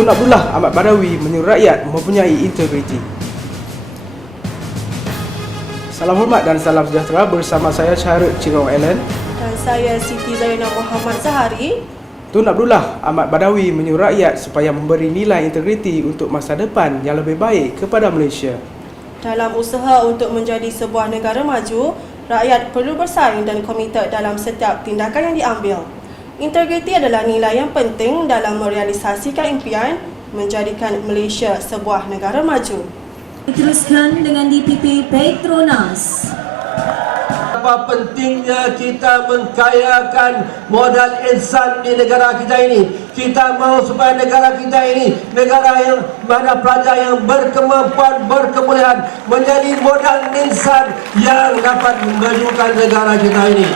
Tun Abdullah Ahmad Badawi menyuruh rakyat mempunyai integriti. Salam hormat dan salam sejahtera bersama saya Syahrul Cirong Allen dan saya Siti Zainal Muhammad Zahari. Tun Abdullah Ahmad Badawi menyuruh rakyat supaya memberi nilai integriti untuk masa depan yang lebih baik kepada Malaysia. Dalam usaha untuk menjadi sebuah negara maju, rakyat perlu bersaing dan komited dalam setiap tindakan yang diambil. Integriti adalah nilai yang penting dalam merealisasikan impian menjadikan Malaysia sebuah negara maju. Diteruskan dengan DPP Petronas. Apa pentingnya kita mengkayakan modal insan di negara kita ini. Kita mahu supaya negara kita ini negara yang mana pelajar yang berkemampuan, berkemuliaan menjadi modal insan yang dapat memajukan negara kita ini.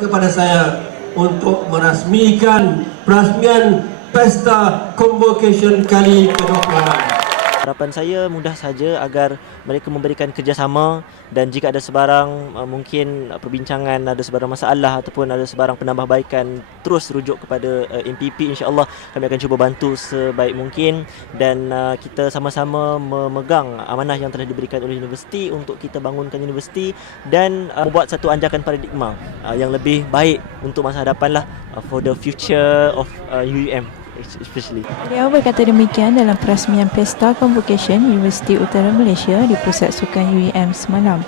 Kepada saya untuk merasmikan perasmian Pesta Convocation kali ke-26. Harapan saya mudah saja agar mereka memberikan kerjasama dan jika ada sebarang mungkin perbincangan, ada sebarang masalah ataupun ada sebarang penambahbaikan terus rujuk kepada MPP, insya-Allah kami akan cuba bantu sebaik mungkin dan kita sama-sama memegang amanah yang telah diberikan oleh universiti untuk kita bangunkan universiti dan membuat satu anjakan paradigma yang lebih baik untuk masa hadapan lah, for the future of UUM. Especially. Beliau berkata demikian dalam perasmian Pesta Convocation Universiti Utara Malaysia di Pusat Sukan UUM semalam.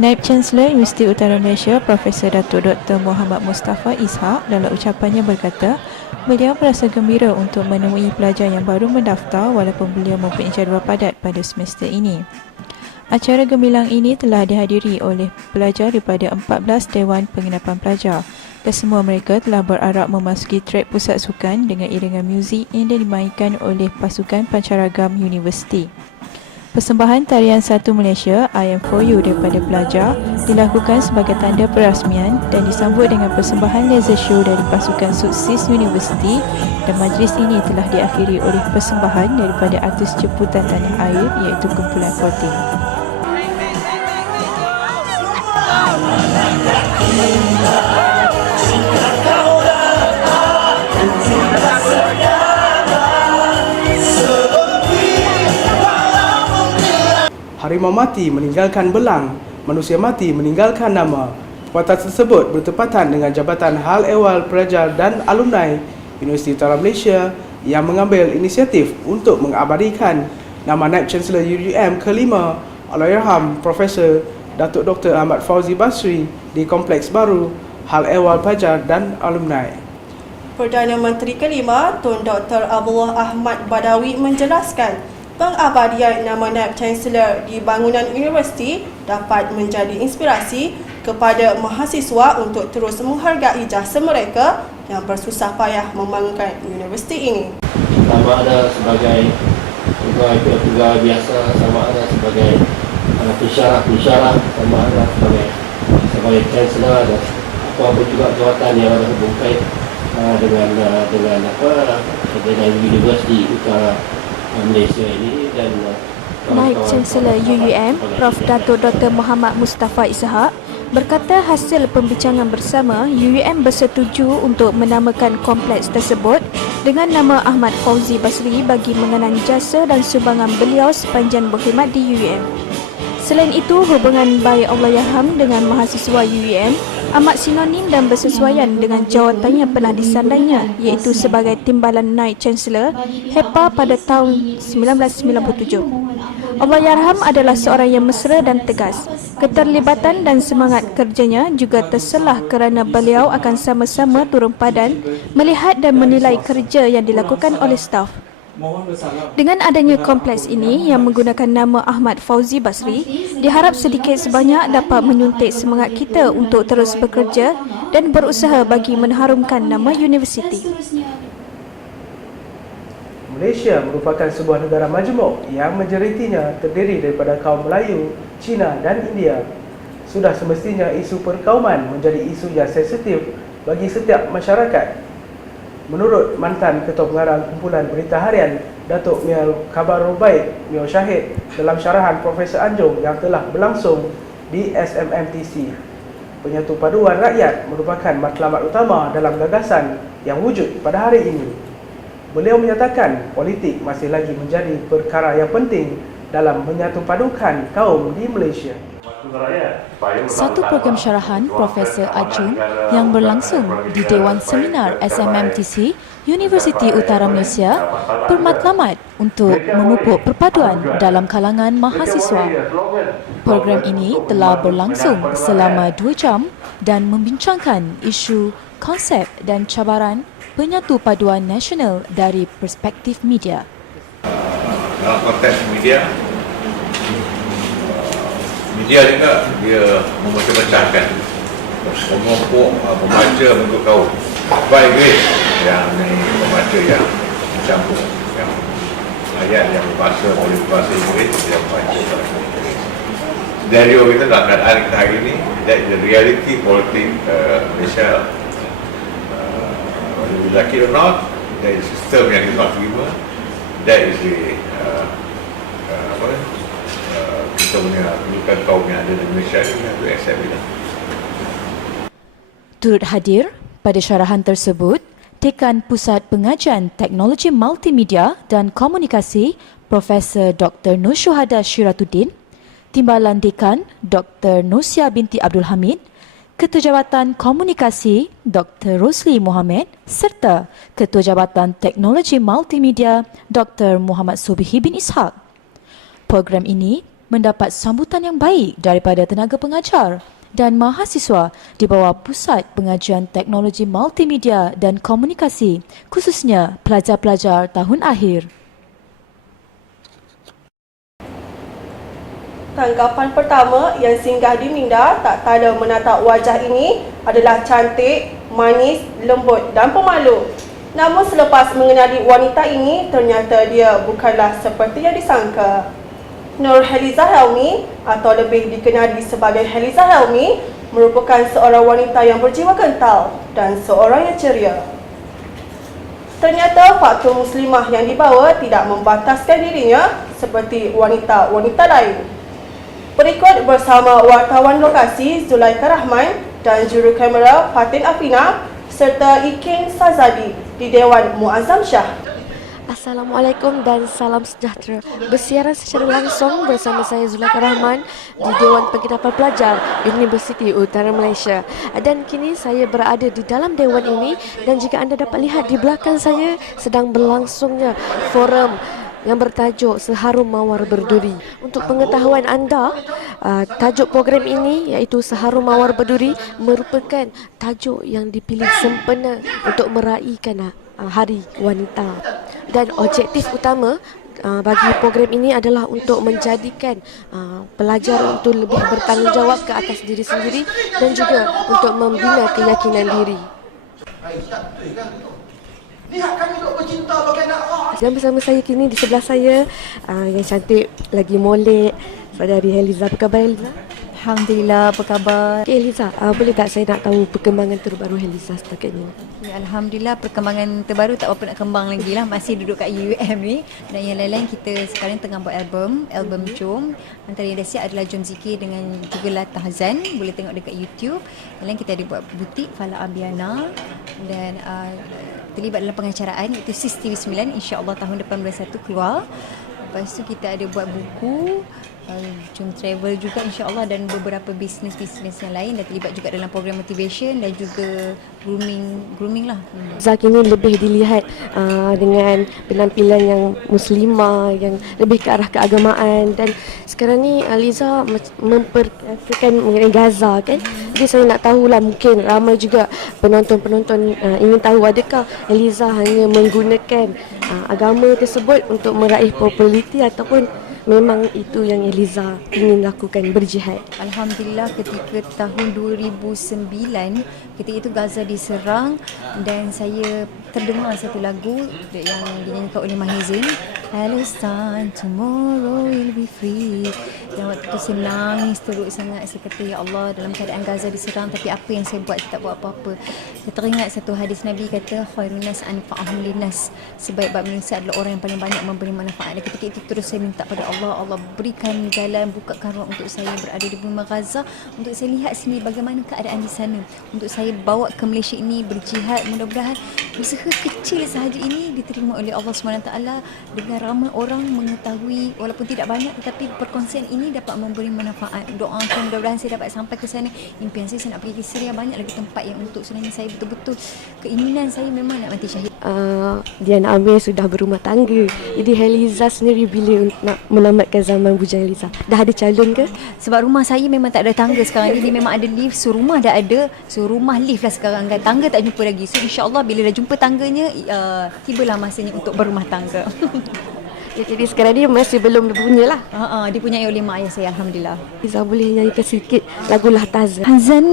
Naib Chancellor Universiti Utara Malaysia Profesor Datuk Dr. Muhammad Mustafa Ishak dalam ucapannya berkata, beliau merasa gembira untuk menemui pelajar yang baru mendaftar walaupun beliau mempunyai jadual padat pada semester ini. Acara gemilang ini telah dihadiri oleh pelajar daripada 14 Dewan Penginapan Pelajar. Dan semua mereka telah berarak memasuki trek pusat sukan dengan iringan muzik yang dimainkan oleh pasukan pancaragam universiti. Persembahan tarian Satu Malaysia I Am For You daripada pelajar dilakukan sebagai tanda perasmian dan disambut dengan persembahan laser show dari pasukan Suksis Universiti dan majlis ini telah diakhiri oleh persembahan daripada artis jemputan tanah air iaitu Kumpulan 14. Harimau mati meninggalkan belang, manusia mati meninggalkan nama. Perbuatan tersebut bertepatan dengan Jabatan Hal Ehwal Pelajar dan Alumni Universiti Utara Malaysia yang mengambil inisiatif untuk mengabadikan nama Naib Chancellor UUM kelima Allahyarham Profesor Datuk Dr. Ahmad Fauzi Basri di Kompleks Baru Hal Ehwal Pelajar dan Alumni. Perdana Menteri kelima Tun Dr. Abdullah Ahmad Badawi menjelaskan pengabadian nama Naib Chancellor di bangunan universiti dapat menjadi inspirasi kepada mahasiswa untuk terus menghargai jasa mereka yang bersusah payah membangunkan universiti ini. Sama ada sebagai pegawai biasa, sama ada sebagai pensyarah, sama ada sebagai Chancellor dan apa juga jawatan yang ada hubungan dengan Universiti Utara Malaysia ini dan Naib Chancellor UUM Prof Datuk Dr. Muhammad Mustafa Ishak berkata hasil pembincangan bersama UUM bersetuju untuk menamakan kompleks tersebut dengan nama Ahmad Fauzi Basri bagi mengenang jasa dan sumbangan beliau sepanjang berkhidmat di UUM. Selain itu, hubungan baik Allahyarham dengan mahasiswa UUM amat sinonim dan bersesuaian dengan jawatan yang pernah disandangnya iaitu sebagai Timbalan Naib Chancellor HEPA pada tahun 1997. Allahyarham adalah seorang yang mesra dan tegas. Keterlibatan dan semangat kerjanya juga terselah kerana beliau akan sama-sama turun padan melihat dan menilai kerja yang dilakukan oleh staf. Dengan adanya kompleks ini yang menggunakan nama Ahmad Fauzi Basri, diharap sedikit sebanyak dapat menyuntik semangat kita untuk terus bekerja dan berusaha bagi mengharumkan nama universiti. Malaysia merupakan sebuah negara majmuk yang majoritinya terdiri daripada kaum Melayu, Cina dan India. Sudah semestinya isu perkauman menjadi isu yang sensitif bagi setiap masyarakat. Menurut mantan Ketua Pengarang Kumpulan Berita Harian Datuk Mial Khabar Rubaid Mio Syahid dalam syarahan Profesor Anjung yang telah berlangsung di SMMTC, penyatu paduan rakyat merupakan matlamat utama dalam gagasan yang wujud pada hari ini. Beliau menyatakan politik masih lagi menjadi perkara yang penting dalam menyatupadukan kaum di Malaysia. Satu program syarahan Profesor Ajun yang berlangsung di Dewan Seminar SMMTC Universiti Utara Malaysia bermatlamat untuk memupuk perpaduan dalam kalangan mahasiswa. Program ini telah berlangsung selama 2 jam dan membincangkan isu, konsep dan cabaran penyatu paduan nasional dari perspektif media. Dalam konteks media juga dia memecah-mecahkan, mengumpuk pembaca untuk kaum. Baik yang pembaca yang mencampur, yang ayat yang berbahasa oleh bahasa Inggeris, dia membaca bahasa Inggeris. Senario kita dalam keadaan kita hari ini, that is the reality politik Malaysia. Whether we like it or not, that is sistem yang kita terima, that is the kita punya kedudukan kaum yang ada di Malaysia ini untuk accept it. Turut hadir pada syarahan tersebut Dekan Pusat Pengajian Teknologi Multimedia dan Komunikasi Profesor Dr. Nur Syuhada Syiratuddin, Timbalan Dekan Dr. Nusia binti Abdul Hamid, Ketua Jabatan Komunikasi Dr. Rosli Mohamed serta Ketua Jabatan Teknologi Multimedia Dr. Muhammad Sobihi bin Ishaq. Program ini mendapat sambutan yang baik daripada tenaga pengajar dan mahasiswa di bawah Pusat Pengajian Teknologi Multimedia dan Komunikasi, khususnya pelajar-pelajar tahun akhir. Tanggapan pertama yang singgah di minda tak tanda menatap wajah ini adalah cantik, manis, lembut dan pemalu. Namun selepas mengenali wanita ini, ternyata dia bukanlah seperti yang disangka. Nur Heliza Helmi atau lebih dikenali sebagai Heliza Helmi merupakan seorang wanita yang berjiwa kental dan seorang yang ceria. Ternyata faktor muslimah yang dibawa tidak membataskan dirinya seperti wanita-wanita lain. Berikut bersama wartawan lokasi Zulaika Rahman dan juru kamera Fatin Afina serta Ikin Sazadi di Dewan Muazzam Shah. Assalamualaikum dan salam sejahtera. Bersiaran secara langsung bersama saya Zulaika Rahman di Dewan Penghidupan Pelajar Universiti Utara Malaysia. Dan kini saya berada di dalam dewan ini dan jika anda dapat lihat di belakang saya sedang berlangsungnya forum yang bertajuk Seharum Mawar Berduri. Untuk pengetahuan anda, tajuk program ini iaitu Seharum Mawar Berduri merupakan tajuk yang dipilih sempena untuk meraihkan Hari Wanita. Dan objektif utama bagi program ini adalah untuk menjadikan pelajar untuk lebih bertanggungjawab ke atas diri sendiri dan juga untuk membina keyakinan diri. Dan bersama saya kini di sebelah saya yang cantik lagi molek, saudari Heliza. Apa khabar Heliza? Alhamdulillah, apa khabar? Okay, Heliza, boleh tak saya nak tahu perkembangan terbaru Heliza setakat ini? Ya, Alhamdulillah, perkembangan terbaru tak apa nak kembang lagi lah. Masih duduk kat UUM ni. Dan yang lain-lain kita sekarang tengah buat album Jom. Antara yang dah siap adalah Jom Zikir dengan juga Latah Zan. Boleh tengok dekat YouTube. Yang lain kita ada buat butik Fala Abiana. Dan terlibat dalam pengacaraan iaitu SIS TV9. InsyaAllah tahun depan bulan 1 keluar. Lepas tu kita ada buat buku, Jom Travel juga insyaAllah dan beberapa bisnes-bisnes yang lain dan terlibat juga dalam program motivation dan juga grooming lah. Zak ini lebih dilihat dengan penampilan yang muslimah, yang lebih ke arah keagamaan dan sekarang ni Liza memperkenalkan mengenai Gaza kan. Jadi saya nak tahulah mungkin ramai juga penonton-penonton ingin tahu adakah Liza hanya menggunakan agama tersebut untuk meraih populariti ataupun memang itu yang Eliza ingin lakukan, berjihad. Alhamdulillah ketika tahun 2009 ketika itu Gaza diserang dan saya terdengar satu lagu yang dinyanyikan oleh Mahir Zain Palestine, tomorrow will be free. Dan waktu tu saya menangis teruk sangat. Saya kata, ya Allah, dalam keadaan Gaza diserang, tapi apa yang saya buat? Saya tak buat apa-apa. Saya teringat satu hadis Nabi kata, khairun nas anfa'uhum linnas. Sebaik-baik manusia adalah orang yang paling banyak memberi manfaat. Dan ketika itu terus saya minta pada Allah, Allah berikan jalan, bukakan ruang untuk saya berada di bumi Gaza, untuk saya lihat sini bagaimana keadaan di sana, untuk saya bawa ke Malaysia ini berjihad. Mudah-mudahan usaha kecil sahaja ini diterima oleh Allah SWT dengan ramai orang mengetahui, walaupun tidak banyak, tetapi perkongsian ini dapat memberi manfaat. Doakan mudah-mudahan saya dapat sampai ke sana. Impian saya nak pergi ke Syria, banyak lagi tempat yang untuk sebenarnya saya betul-betul keinginan saya memang nak mati syahid. Diana Amir sudah berumah tangga. Jadi Heliza sendiri bila nak menamatkan zaman bujang Heliza? Dah ada calon ke? Sebab rumah saya memang tak ada tangga sekarang. Jadi memang ada lift. So rumah dah ada. So rumah lift lah sekarang kan. Tangga tak jumpa lagi. So insyaAllah bila dah jumpa tangganya, tibalah masanya untuk berumah tangga. Ya, jadi sekarang dia masih belum berpunya lah. Dipunyai oleh mak ayah saya, Alhamdulillah. Heliza boleh nyanyikan sedikit lagu Lahtazan. Hazan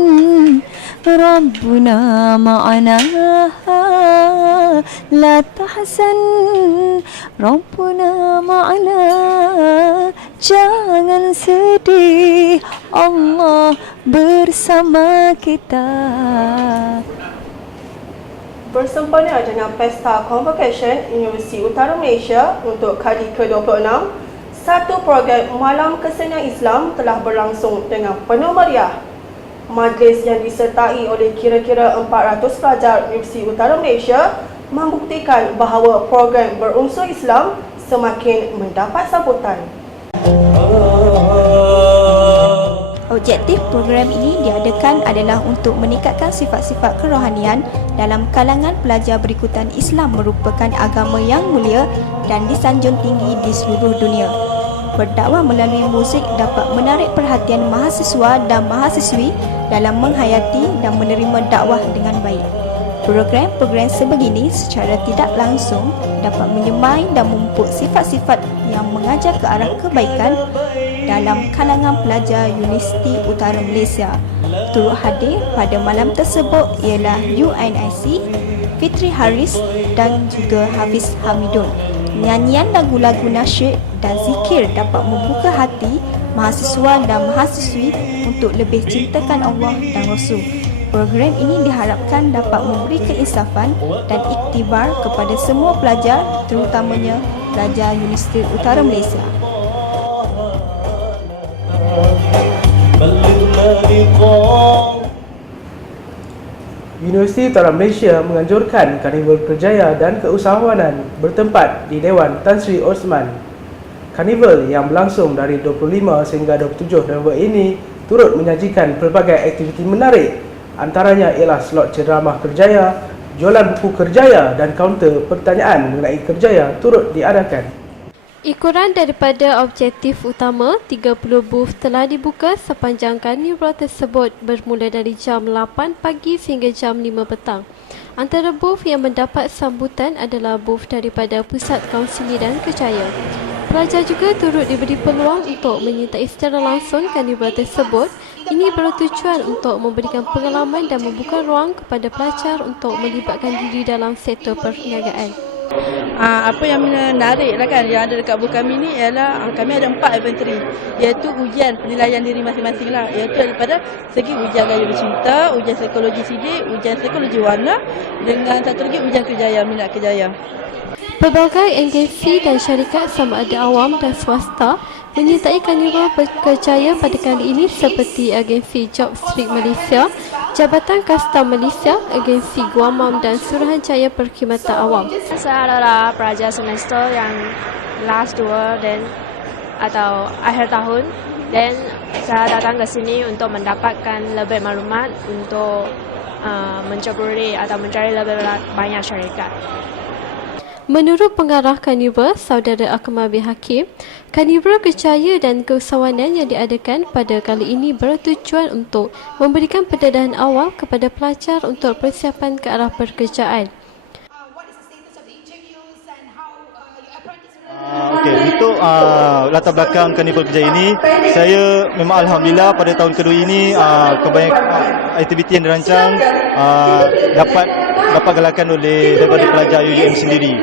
Rabbuna ma'ana La tahzan Rabbuna ma'ana Jangan sedih, Allah bersama kita. Bersempena dengan Pesta Convocation Universiti Utara Malaysia untuk kali ke-26, satu program Malam Kesenian Islam telah berlangsung dengan penuh meriah. Majlis yang disertai oleh kira-kira 400 pelajar Universiti Utara Malaysia membuktikan bahawa program berunsur Islam semakin mendapat sambutan. Objektif program ini diadakan adalah untuk meningkatkan sifat-sifat kerohanian dalam kalangan pelajar berikutan Islam merupakan agama yang mulia dan disanjung tinggi di seluruh dunia. Berdakwah melalui muzik dapat menarik perhatian mahasiswa dan mahasiswi dalam menghayati dan menerima dakwah dengan baik. Program-program sebegini secara tidak langsung dapat menyemai dan memupuk sifat-sifat yang mengajar ke arah kebaikan dalam kalangan pelajar Universiti Utara Malaysia. Turut hadir pada malam tersebut ialah UNIC, Fitri Haris dan juga Hafiz Hamidun. Nyanyian lagu-lagu nasyid dan zikir dapat membuka hati mahasiswa dan mahasiswi untuk lebih cintakan Allah dan Rasul. Program ini diharapkan dapat memberi keinsafan dan iktibar kepada semua pelajar, terutamanya pelajar Universiti Utara Malaysia. Universiti Utara Malaysia menganjurkan Karnival Kerjaya dan Keusahawanan bertempat di Dewan Tan Sri Osman. Karnival yang berlangsung dari 25 sehingga 27 November ini turut menyajikan pelbagai aktiviti menarik. Antaranya ialah slot ceramah Kerjaya, jualan buku Kerjaya dan kaunter pertanyaan mengenai Kerjaya turut diadakan. Ikuran daripada objektif utama, 30 booth telah dibuka sepanjang karnival tersebut bermula dari jam 8 pagi sehingga jam 5 petang. Antara booth yang mendapat sambutan adalah booth daripada Pusat Kaunseling Kerjaya. Pelajar juga turut diberi peluang untuk menyertai secara langsung karnival tersebut. Ini bertujuan untuk memberikan pengalaman dan membuka ruang kepada pelajar untuk melibatkan diri dalam sektor perniagaan. Apa yang menariklah kan yang ada dekat booth kami ni ialah kami ada 4 inventory, iaitu ujian penilaian diri masing-masing lah, iaitu daripada segi ujian gaya bercinta, ujian psikologi sidik, ujian psikologi warna dengan satu lagi ujian kerjaya, minat kerjaya. Pelbagai agensi dan syarikat sama ada awam dan swasta menyertai karnival Kerjaya pada kali ini seperti agensi Job Street Malaysia, Jabatan Kastam Malaysia, agensi Guamam dan Suruhanjaya Perkhidmatan Awam. Saya adalah pelajar semester yang last 2 dan atau akhir tahun, dan saya datang ke sini untuk mendapatkan lebih maklumat untuk menceburi atau mencari lebih banyak syarikat. Menurut pengarah karnival, Saudara Akmal bin Hakim, karnival Kerjaya dan Keusahawanan yang diadakan pada kali ini bertujuan untuk memberikan pendedahan awal kepada pelajar untuk persiapan ke arah pekerjaan. Untuk latar belakang karnival Kerjaya ini, saya memang Alhamdulillah pada tahun kedua ini kebanyakan aktiviti yang dirancang dapat galakan oleh daripada pelajar UUM sendiri.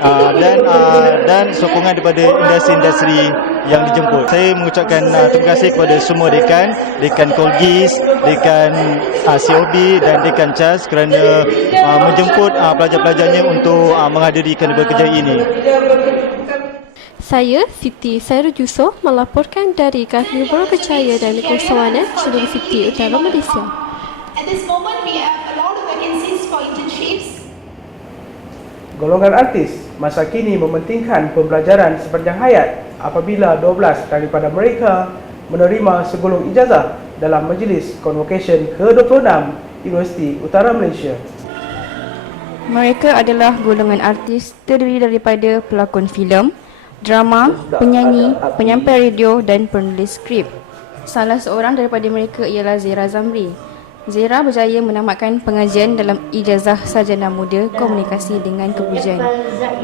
dan sokongan daripada industri-industri yang dijemput. Saya mengucapkan terima kasih kepada semua dekan Colgis, dekan COB dan dekan CHAS kerana menjemput pelajar-pelajarnya untuk menghadiri Karnival Kerjaya ini. Saya, Siti Sairul Yusof, melaporkan dari Karnival Kerjaya dan Kesawanan Universiti Utara Malaysia. At this moment, we have a lot of vacancies for internships. Golongan artis masa kini mementingkan pembelajaran sepanjang hayat apabila 12 daripada mereka menerima segulung ijazah dalam Majlis Convocation ke-26 Universiti Utara Malaysia. Mereka adalah golongan artis terdiri daripada pelakon filem, drama, penyanyi, penyampai radio dan penulis skrip. Salah seorang daripada mereka ialah Zera Zamri. Zera berjaya menamatkan pengajian dalam ijazah sarjana muda komunikasi dengan kepujian.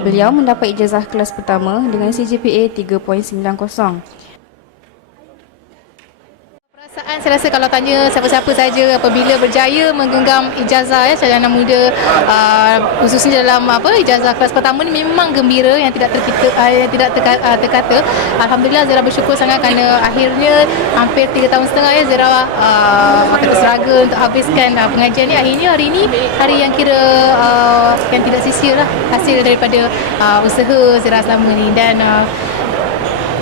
Beliau mendapat ijazah kelas pertama dengan CGPA 3.90. Saya rasa kalau tanya siapa-siapa saja apabila berjaya menggenggam ijazah sarjana muda, khususnya dalam ijazah kelas pertama ni, memang gembira yang tidak terkata. Alhamdulillah, Zera bersyukur sangat kerana akhirnya hampir 3 tahun setengah Zera kata struggle untuk habiskan pengajian ni. Akhirnya hari ini hari yang kira yang tidak sia-sia lah hasil daripada usaha Zera selama ni, dan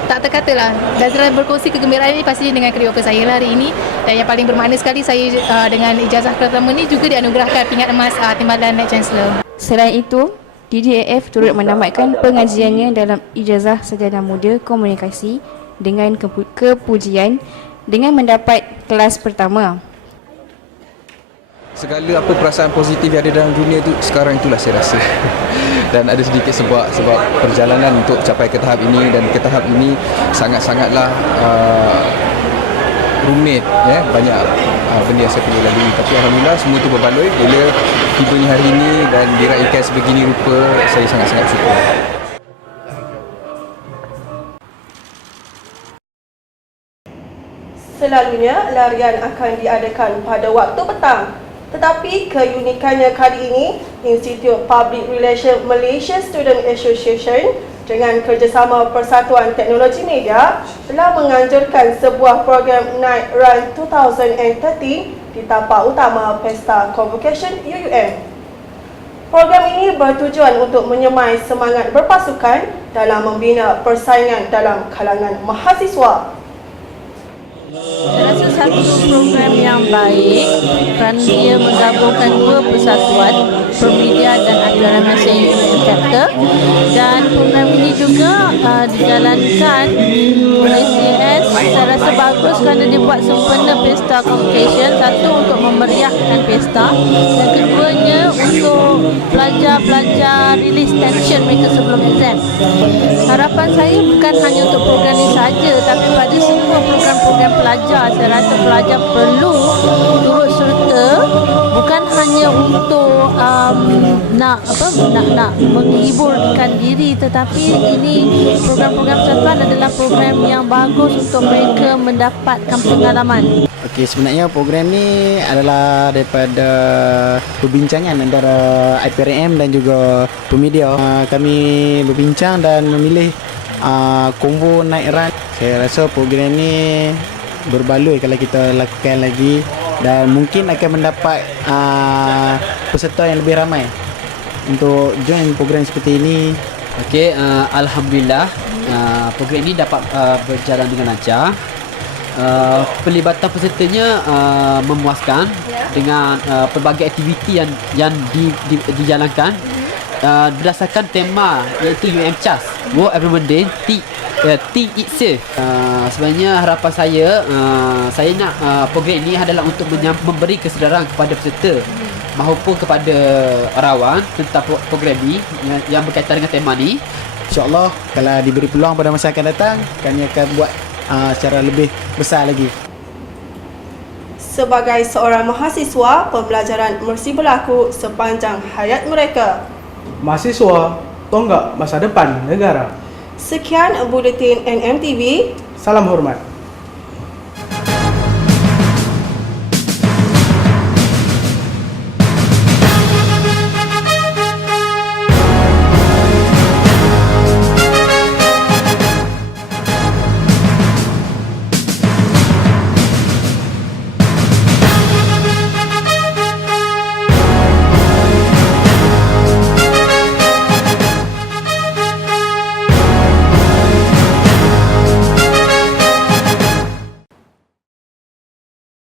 tak terkatalah. Dan Zera berkongsi kegembiraan ini pasti dengan kedua bapa saya lah hari ini. Dan yang paling bermakna sekali, saya dengan ijazah pertama ni juga dianugerahkan pingat emas Timbalan Naib Chancellor. Selain itu, DDAF turut menamatkan pengajiannya dalam ijazah sarjana muda komunikasi dengan kepujian dengan mendapat kelas pertama. Segala perasaan positif yang ada dalam dunia itu sekarang itulah saya rasa. Dan ada sedikit sebab perjalanan untuk capai ke tahap ini, dan ke tahap ini sangat-sangatlah rumit, banyak benda yang saya perlu lalui. Tapi alhamdulillah semua itu berbaloi bila tibanya hari ini dan diraikan sebegini rupa. Saya sangat-sangat bersyukur. Selalunya larian akan diadakan pada waktu petang. Tetapi keunikannya kali ini, Institute Public Relations Malaysia Student Association dengan kerjasama Persatuan Teknologi Media telah menganjurkan sebuah program Night Run 2013 di tapak utama Pesta Convocation UUM. Program ini bertujuan untuk menyemai semangat berpasukan dalam membina persaingan dalam kalangan mahasiswa. Saya rasa satu program yang baik kerana dia menggabungkan dua persatuan, Permedia dan Ajuran Malaysia UUM Chapter, dan program ini juga dijalankan oleh CNS. Saya rasa bagus kerana dia buat sempena Pesta Convocation. Satu, untuk memeriahkan pesta, dan keduanya untuk pelajar-pelajar release tension mereka sebelum exam. Harapan saya bukan hanya untuk program ini saja, tapi pada semua program-program pelajar. Saya rasa pelajar perlu turut serta, bukan hanya untuk nak menghiburkan diri, tetapi ini program-program persatuan adalah program yang bagus untuk mereka mendapatkan pengalaman. Okey, sebenarnya program ni adalah daripada perbincangan antara IPRM dan juga Permedia. Kami berbincang dan memilih Convo Night Run. Saya rasa program ni berbaloi kalau kita lakukan lagi, dan mungkin akan mendapat peserta yang lebih ramai untuk join program seperti ini. Okey, alhamdulillah program ini dapat berjalan dengan lancar. Pelibatan pesertanya memuaskan dengan pelbagai aktiviti yang dijalankan berdasarkan tema, iaitu UM CHAS, World Environment Day, Think It Safe. Sebenarnya harapan saya nak program ini adalah untuk memberi kesedaran kepada peserta maupun kepada rawan tentang program ini yang berkaitan dengan tema ni. InsyaAllah kalau diberi peluang pada masa akan datang, kami akan buat secara lebih besar lagi. Sebagai seorang mahasiswa, pembelajaran mesti berlaku sepanjang hayat mereka. Mahasiswa, tonggak masa depan negara. Sekian Buletin NMTV. Salam hormat.